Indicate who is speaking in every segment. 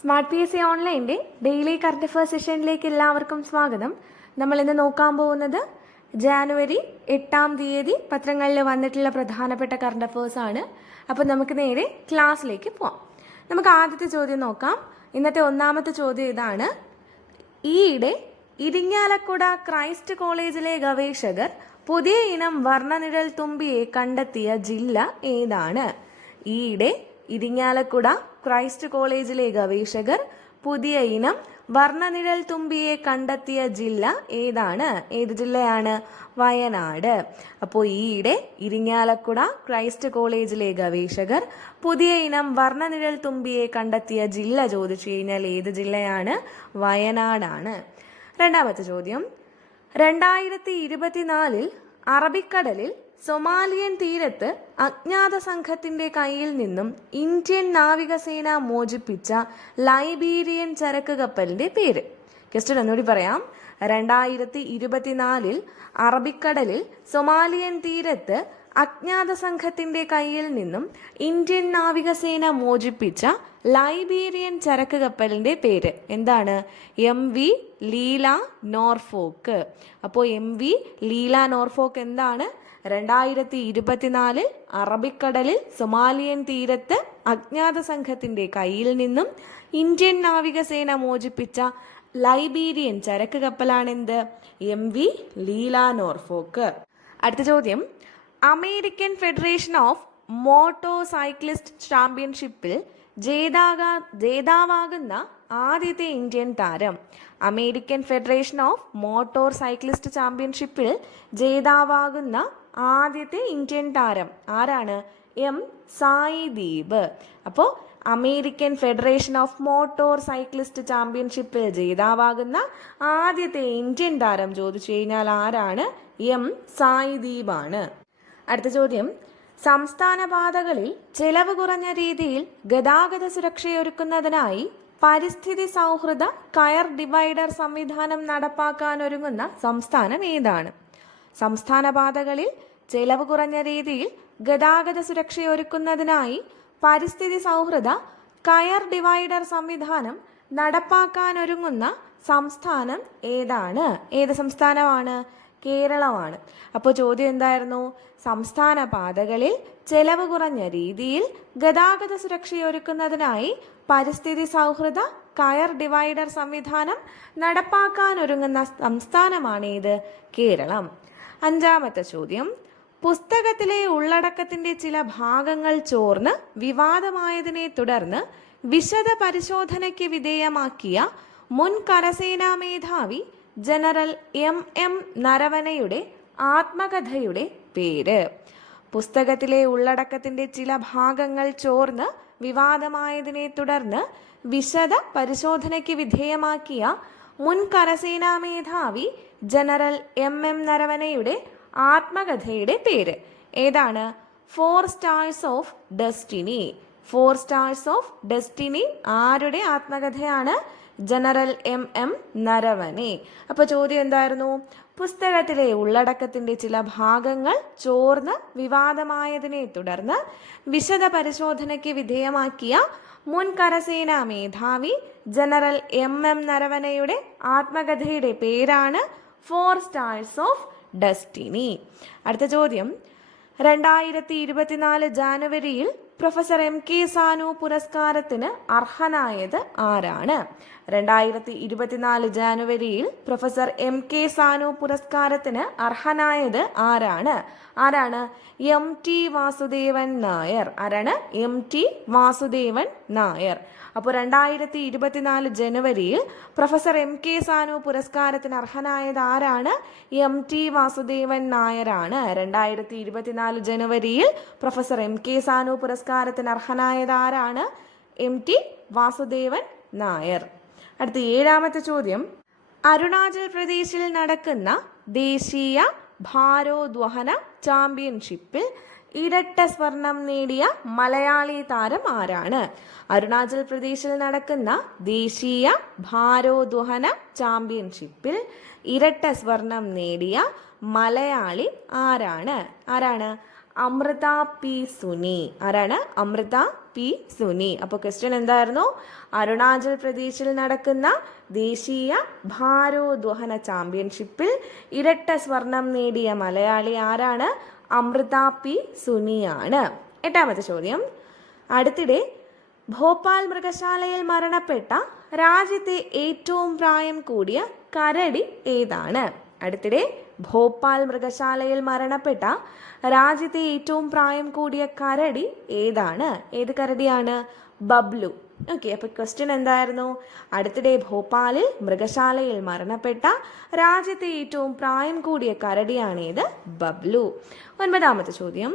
Speaker 1: Smart P S C ഓൺലൈന്റെ daily current affairs സെഷനിലേക്ക് എല്ലാവർക്കും സ്വാഗതം. നമ്മൾ ഇന്ന് നോക്കാൻ പോകുന്നത് ജാനുവരി എട്ടാം തീയതി പത്രങ്ങളിൽ വന്നിട്ടുള്ള പ്രധാനപ്പെട്ട കറണ്ട് അഫയേഴ്സ് ആണ്. അപ്പോൾ നമുക്ക് നേരെ ക്ലാസ്സിലേക്ക് പോവാം. നമുക്ക് ആദ്യത്തെ ചോദ്യം നോക്കാം. ഇന്നത്തെ ഒന്നാമത്തെ ചോദ്യം ഇതാണ്. ഈയിടെ ഇരിങ്ങാലക്കുട ക്രൈസ്റ്റ് കോളേജിലെ ഗവേഷകർ പുതിയ ഇനം വർണനിഴൽ തുമ്പിയെ കണ്ടെത്തിയ ജില്ല ഏതാണ്? ഈയിടെ ഇരിങ്ങാലക്കുട ക്രൈസ്റ്റ് കോളേജിലെ ഗവേഷകർ പുതിയ ഇനം വർണനിഴൽ തുമ്പിയെ കണ്ടെത്തിയ ജില്ല ഏതാണ്? ഏത് ജില്ലയാണ്? വയനാട്. അപ്പോൾ ഈയിടെ ഇരിങ്ങാലക്കുട ക്രൈസ്റ്റ് കോളേജിലെ ഗവേഷകർ പുതിയ ഇനം വർണനിഴൽ തുമ്പിയെ കണ്ടെത്തിയ ജില്ല ചോദിച്ചു കഴിഞ്ഞാൽ ഏത് ജില്ലയാണ്? വയനാടാണ്. രണ്ടാമത്തെ ചോദ്യം. രണ്ടായിരത്തി ഇരുപത്തിനാലിൽ അറബിക്കടലിൽ സൊമാലിയൻ തീരത്ത് അജ്ഞാത സംഘത്തിന്റെ കയ്യിൽ നിന്നും ഇന്ത്യൻ നാവികസേന മോചിപ്പിച്ച ലൈബീരിയൻ ചരക്ക് കപ്പലിന്റെ പേര് ജസ്റ്റ് ഒന്നുകൂടി പറയാം. രണ്ടായിരത്തി ഇരുപത്തിനാലിൽ അറബിക്കടലിൽ സൊമാലിയൻ തീരത്ത് അജ്ഞാത സംഘത്തിന്റെ കയ്യിൽ നിന്നും ഇന്ത്യൻ നാവികസേന മോചിപ്പിച്ച ലൈബീരിയൻ ചരക്ക് കപ്പലിന്റെ പേര്. എന്താണ്? M V Leela Norfolk. അപ്പോൾ എം വി ലീല നോർഫോക്ക് എന്താണ്? രണ്ടായിരത്തി ഇരുപത്തിനാലിൽ അറബിക്കടലിൽ സൊമാലിയൻ തീരത്ത് അജ്ഞാത സംഘത്തിന്റെ കയ്യിൽ നിന്നും ഇന്ത്യൻ നാവികസേന മോചിപ്പിച്ച ലൈബീരിയൻ ചരക്ക് കപ്പലാണെന്ത് എം വി ലീല നോർഫോക്ക് അടുത്ത ചോദ്യം. American federation of motorcyclist ചാമ്പ്യൻഷിപ്പിൽ ജേതാക ജേതാവാകുന്ന ആദ്യത്തെ ഇന്ത്യൻ താരം. American federation of motor cyclist ചാമ്പ്യൻഷിപ്പിൽ ജേതാവാകുന്ന ആദ്യത്തെ ഇന്ത്യൻ താരം ആരാണ്? എം. സായി ദീപ് അപ്പോൾ American federation of motor cyclist ചാമ്പ്യൻഷിപ്പിൽ ജേതാവാകുന്ന ആദ്യത്തെ ഇന്ത്യൻ താരം ചോദിച്ചു കഴിഞ്ഞാൽ ആരാണ്? എം. സായി ദീപാണ് അടുത്ത ചോദ്യം. സംസ്ഥാന പാതകളിൽ ചെലവ് കുറഞ്ഞ രീതിയിൽ ഗതാഗത സുരക്ഷയൊരുക്കുന്നതിനായി പരിസ്ഥിതി സൗഹൃദ കയർ ഡിവൈഡർ സംവിധാനം നടപ്പാക്കാനൊരുങ്ങുന്ന സംസ്ഥാനം ഏതാണ്? സംസ്ഥാന പാതകളിൽ ചെലവ് കുറഞ്ഞ രീതിയിൽ ഗതാഗത സുരക്ഷയൊരുക്കുന്നതിനായി പരിസ്ഥിതി സൗഹൃദ കയർ ഡിവൈഡർ സംവിധാനം നടപ്പാക്കാനൊരുങ്ങുന്ന സംസ്ഥാനം ഏതാണ്? ഏത് സംസ്ഥാനമാണ്? കേരളമാണ്. അപ്പോൾ ചോദ്യം എന്തായിരുന്നു? സംസ്ഥാന പാതകളിൽ ചെലവ് കുറഞ്ഞ രീതിയിൽ ഗതാഗത സുരക്ഷയൊരുക്കുന്നതിനായി പരിസ്ഥിതി സൗഹൃദ കയർ ഡിവൈഡർ സംവിധാനം നടപ്പാക്കാനൊരുങ്ങുന്ന സംസ്ഥാനമാണേത് കേരളം. അഞ്ചാമത്തെ ചോദ്യം. പുസ്തകത്തിലെ ഉള്ളടക്കത്തിന്റെ ചില ഭാഗങ്ങൾ ചോർന്ന് വിവാദമായതിനെ തുടർന്ന് വിശദ പരിശോധനയ്ക്ക് വിധേയമാക്കിയ മുൻ കരസേനാ മേധാവി ജനറൽ എം എം നരവനയുടെ ആത്മകഥയുടെ പേര്. പുസ്തകത്തിലെ ഉള്ളടക്കത്തിന്റെ ചില ഭാഗങ്ങൾ ചോർന്ന് വിവാദമായതിനെ തുടർന്ന് വിശദ പരിശോധനയ്ക്ക് വിധേയമാക്കിയ മുൻ കരസേനാ മേധാവി ജനറൽ എം എം നരവനയുടെ ആത്മകഥയുടെ പേര്. ഏതാണ്? Four stars of destiny four stars of destiny ആരുടെ ആത്മകഥയാണ്? General M M Naravane. അപ്പോൾ ചോദ്യം എന്തായിരുന്നു? പുസ്തകത്തിലെ ഉള്ളടക്കത്തിന്റെ ചില ഭാഗങ്ങൾ ചോർന്ന് വിവാദമായതിനെ തുടർന്ന് വിശദ പരിശോധനയ്ക്ക് വിധേയമാക്കിയ മുൻ കരസേനാ മേധാവി ജനറൽ എം എം നരവനയുടെ ആത്മകഥയുടെ പേരാണ് ഫോർ സ്റ്റാർസ് ഓഫ് ഡസ്റ്റിനി. അടുത്ത ചോദ്യം. രണ്ടായിരത്തി ഇരുപത്തിനാല് ജാനുവരിയിൽ പ്രൊഫസർ എം കെ സാനു പുരസ്കാരത്തിന് അർഹനായത് ആരാണ്? രണ്ടായിരത്തി ഇരുപത്തിനാല് ജാനുവരിയിൽ പ്രൊഫസർ എം കെ സാനു പുരസ്കാരത്തിന് അർഹനായത് ആരാണ്? ആരാണ്? M T Vasudevan Nair. ആരാണ്? M T Vasudevan Nair. അപ്പോൾ രണ്ടായിരത്തി ഇരുപത്തിനാല് ജനുവരിയിൽ പ്രൊഫസർ എം കെ സാനു പുരസ്കാരത്തിന് അർഹനായത് ആരാണ്? എം ടി വാസുദേവൻ നായരാണ്. രണ്ടായിരത്തി ഇരുപത്തിനാല് ജനുവരിയിൽ പ്രൊഫസർ എം കെ സാനു പുരസ്കാരത്തിന് അർഹനായത് ആരാണ്? M T Vasudevan Nair. അടുത്ത ഏഴാമത്തെ ചോദ്യം. അരുണാചൽ പ്രദേശിൽ നടക്കുന്ന ദേശീയ ഭാരോദ്വഹന ചാമ്പ്യൻഷിപ്പിൽ ഇരട്ട സ്വർണം നേടിയ മലയാളി താരം ആരാണ്? അരുണാചൽ പ്രദേശിൽ നടക്കുന്ന ദേശീയ ഭാരോദ്വഹന ചാമ്പ്യൻഷിപ്പിൽ ഇരട്ട സ്വർണം നേടിയ മലയാളി ആരാണ്? ആരാണ്? അമൃത പി സുനി. ആരാണ്? അമൃത പി സുനി. അപ്പോൾ ക്വസ്റ്റ്യൻ എന്തായിരുന്നു? അരുണാചൽ പ്രദേശിൽ നടക്കുന്ന ദേശീയ ഭാരോദ്വഹന ചാമ്പ്യൻഷിപ്പിൽ ഇരട്ട സ്വർണം നേടിയ മലയാളി ആരാണ്? അമൃത പി സുനിയാണ്. എട്ടാമത്തെ ചോദ്യം. അടുത്തിടെ ഭോപ്പാൽ മൃഗശാലയിൽ മരണപ്പെട്ട രാജ്യത്തെ ഏറ്റവും പ്രായം കൂടിയ കരടി ഏതാണ്? അടുത്തിടെ ഭോപ്പാൽ മൃഗശാലയിൽ മരണപ്പെട്ട രാജ്യത്തെ ഏറ്റവും പ്രായം കൂടിയ കരടി ഏതാണ്? ഏത് കരടിയാണ്? ബബ്ലു. ഓക്കെ അപ്പൊ ക്വസ്റ്റ്യൻ എന്തായിരുന്നു? അടുത്തിടെ ഭോപ്പാലിൽ മൃഗശാലയിൽ മരണപ്പെട്ട രാജ്യത്തെ ഏറ്റവും പ്രായം കൂടിയ കരടിയാണേത് ബബ്ലു. ഒൻപതാമത്തെ ചോദ്യം.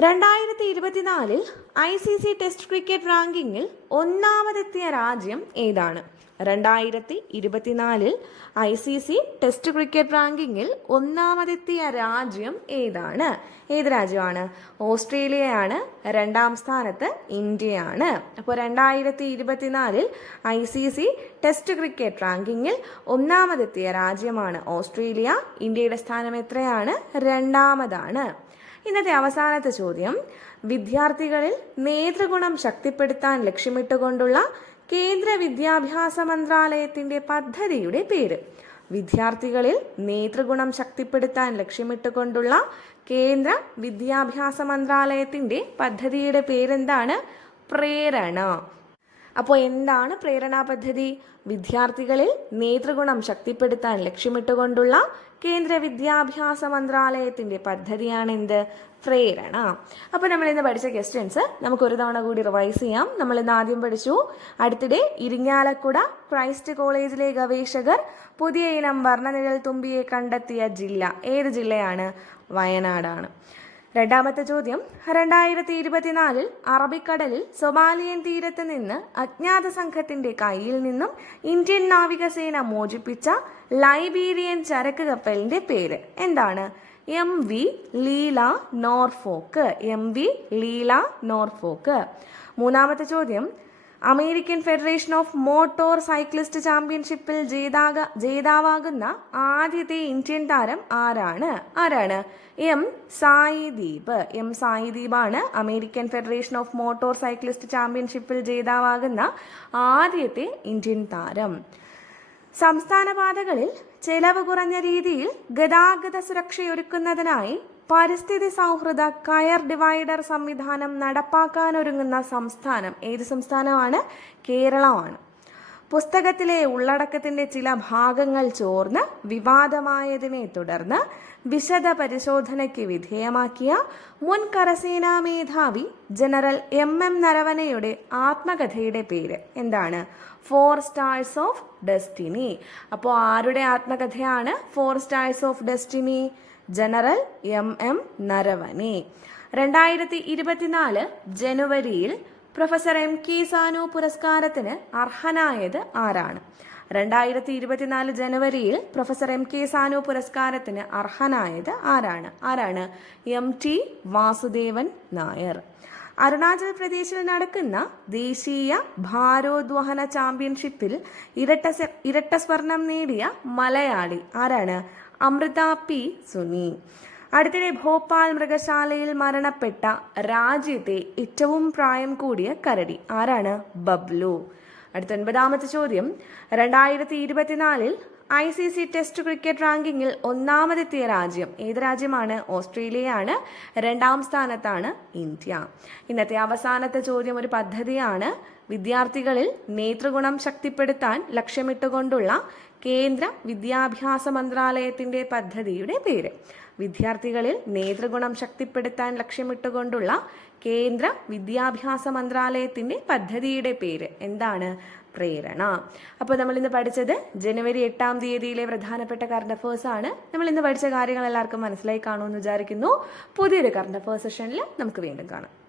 Speaker 1: രണ്ടായിരത്തി ഇരുപത്തിനാലിൽ I C C test cricket റാങ്കിങ്ങിൽ ഒന്നാമതെത്തിയ രാജ്യം ഏതാണ്? രണ്ടായിരത്തി ഇരുപത്തിനാലിൽ I C C test cricket റാങ്കിങ്ങിൽ ഒന്നാമതെത്തിയ രാജ്യം ഏതാണ്? ഏത് രാജ്യമാണ്? ഓസ്ട്രേലിയയാണ്. രണ്ടാം സ്ഥാനത്ത് ഇന്ത്യയാണ്. അപ്പോൾ രണ്ടായിരത്തി ഇരുപത്തിനാലിൽ I C C test cricket റാങ്കിങ്ങിൽ ഒന്നാമതെത്തിയ രാജ്യമാണ് ഓസ്ട്രേലിയ. ഇന്ത്യയുടെ സ്ഥാനം എത്രയാണ്? രണ്ടാമതാണ്. ഇന്നത്തെ അവസാനത്തെ ചോദ്യം. വിദ്യാർത്ഥികളിൽ നേതൃഗുണം ശക്തിപ്പെടുത്താൻ ലക്ഷ്യമിട്ടുകൊണ്ടുള്ള കേന്ദ്ര വിദ്യാഭ്യാസ മന്ത്രാലയത്തിന്റെ പദ്ധതിയുടെ പേര്. വിദ്യാർത്ഥികളിൽ നേതൃഗുണം ശക്തിപ്പെടുത്താൻ ലക്ഷ്യമിട്ടുകൊണ്ടുള്ള കേന്ദ്ര വിദ്യാഭ്യാസ മന്ത്രാലയത്തിന്റെ പദ്ധതിയുടെ പേരെന്താണ്? പ്രേരണ. അപ്പോൾ എന്താണ് പ്രേരണാ പദ്ധതി? വിദ്യാർത്ഥികളിൽ നേതൃഗുണം ശക്തിപ്പെടുത്താൻ ലക്ഷ്യമിട്ടുകൊണ്ടുള്ള കേന്ദ്ര വിദ്യാഭ്യാസ മന്ത്രാലയത്തിന്റെ പദ്ധതിയാണ് എന്ത് പ്രേരണ. അപ്പോൾ നമ്മൾ ഇന്ന് പഠിച്ച ക്വസ്റ്റ്യൻസ് നമുക്ക് ഒരു തവണ കൂടി റിവൈസ് ചെയ്യാം. നമ്മൾ ഇന്ന് ആദ്യം പഠിച്ചു. അടുത്തിടെ ഇരിങ്ങാലക്കുട ക്രൈസ്റ്റ് കോളേജിലെ ഗവേഷകർ പുതിയ ഇനം വർണനിഴൽ തുമ്പിയെ കണ്ടെത്തിയ ജില്ല. ഏത് ജില്ലയാണ്? വയനാടാണ്. രണ്ടാമത്തെ ചോദ്യം രണ്ടായിരത്തി ഇരുപത്തിനാലിൽ അറബിക്കടലിൽ സൊമാലിയൻ തീരത്ത് നിന്ന് അജ്ഞാത സംഘത്തിന്റെ കയ്യിൽ നിന്നും ഇന്ത്യൻ നാവികസേന മോചിപ്പിച്ച ലൈബീരിയൻ ചരക്ക് കപ്പലിന്റെ പേര് എന്താണ്? M V Leela Norfolk. M V Leela Norfolk. മൂന്നാമത്തെ ചോദ്യം American federation of motor cyclist ചാമ്പ്യൻഷിപ്പിൽ ജേതാക ജേതാവാകുന്ന ആദ്യത്തെ ഇന്ത്യൻ താരം ആരാണ്? ആരാണ്? എം സായിദീപ്. എം സായിദീപാണ് American federation of motor cyclist ചാമ്പ്യൻഷിപ്പിൽ ജേതാവാകുന്ന ആദ്യത്തെ ഇന്ത്യൻ താരം. സംസ്ഥാന പാതകളിൽ ചെലവ് കുറഞ്ഞ രീതിയിൽ ഗതാഗത സുരക്ഷയൊരുക്കുന്നതിനായി പരിസ്ഥിതി സൗഹൃദ കയർ ഡിവൈഡർ സംവിധാനം നടപ്പാക്കാനൊരുങ്ങുന്ന സംസ്ഥാനം. ഏത് സംസ്ഥാനമാണ്? കേരളമാണ്. പുസ്തകത്തിലെ ഉള്ളടക്കത്തിന്റെ ചില ഭാഗങ്ങൾ ചോർന്ന് വിവാദമായതിനെ തുടർന്ന് വിശദ പരിശോധനയ്ക്ക് വിധേയമാക്കിയ മുൻ കരസേനാ മേധാവി ജനറൽ എം എം നരവനയുടെ ആത്മകഥയുടെ പേര് എന്താണ്? Four stars of destiny. അപ്പോൾ ആരുടെ ആത്മകഥയാണ്? Four stars of destiny? General M M Naravane. രണ്ടായിരത്തി ഇരുപത്തിനാല് ജനുവരിയിൽ പ്രൊഫസർ എം കെ സാനു പുരസ്കാരത്തിന് അർഹനായത് ആരാണ്? രണ്ടായിരത്തി ഇരുപത്തിനാല് ജനുവരിയിൽ പ്രൊഫസർ എം കെ സാനു പുരസ്കാരത്തിന് അർഹനായത് ആരാണ്? ആരാണ്? M T Vasudevan Nair. Arunachal പ്രദേശിൽ നടക്കുന്ന ദേശീയ ഭാരോദ്വഹന ചാമ്പ്യൻഷിപ്പിൽ ഇരട്ട ഇരട്ട സ്വർണം നേടിയ മലയാളി ആരാണ്? അമൃത പി സുനി. അടുത്തിടെ ഭോപ്പാൽ മൃഗശാലയിൽ മരണപ്പെട്ട രാജ്യത്തെ ഏറ്റവും പ്രായം കൂടിയ കരടി ആരാണ്? ബബ്ലു. അടുത്ത ഒൻപതാമത്തെ ചോദ്യം. രണ്ടായിരത്തി ഇരുപത്തിനാലിൽ I C C test cricket റാങ്കിങ്ങിൽ ഒന്നാമതെത്തിയ രാജ്യം ഏത് രാജ്യമാണ്? ഓസ്ട്രേലിയയാണ്. രണ്ടാം സ്ഥാനത്താണ് ഇന്ത്യ. ഇന്നത്തെ അവസാനത്തെ ചോദ്യം ഒരു പദ്ധതിയാണ്. വിദ്യാർത്ഥികളിൽ നേതൃഗുണം ശക്തിപ്പെടുത്താൻ ലക്ഷ്യമിട്ടുകൊണ്ടുള്ള കേന്ദ്ര വിദ്യാഭ്യാസ മന്ത്രാലയത്തിന്റെ പദ്ധതിയുടെ പേര്. വിദ്യാർത്ഥികളിൽ നേതൃഗുണം ശക്തിപ്പെടുത്താൻ ലക്ഷ്യമിട്ടുകൊണ്ടുള്ള കേന്ദ്ര വിദ്യാഭ്യാസ മന്ത്രാലയത്തിന്റെ പദ്ധതിയുടെ പേര്. എന്താണ്? പ്രേരണ. അപ്പോൾ നമ്മൾ ഇന്ന് പഠിച്ചത് ജനുവരി എട്ടാം തീയതിയിലെ പ്രധാനപ്പെട്ട കറണ്ട് അഫേഴ്സ് ആണ്. നമ്മൾ ഇന്ന് പഠിച്ച കാര്യങ്ങൾ എല്ലാവർക്കും മനസ്സിലായി കാണുമെന്ന് വിചാരിക്കുന്നു. പുതിയൊരു കറണ്ട് അഫേഴ്സ് സെഷനിൽ നമുക്ക് വീണ്ടും കാണാം.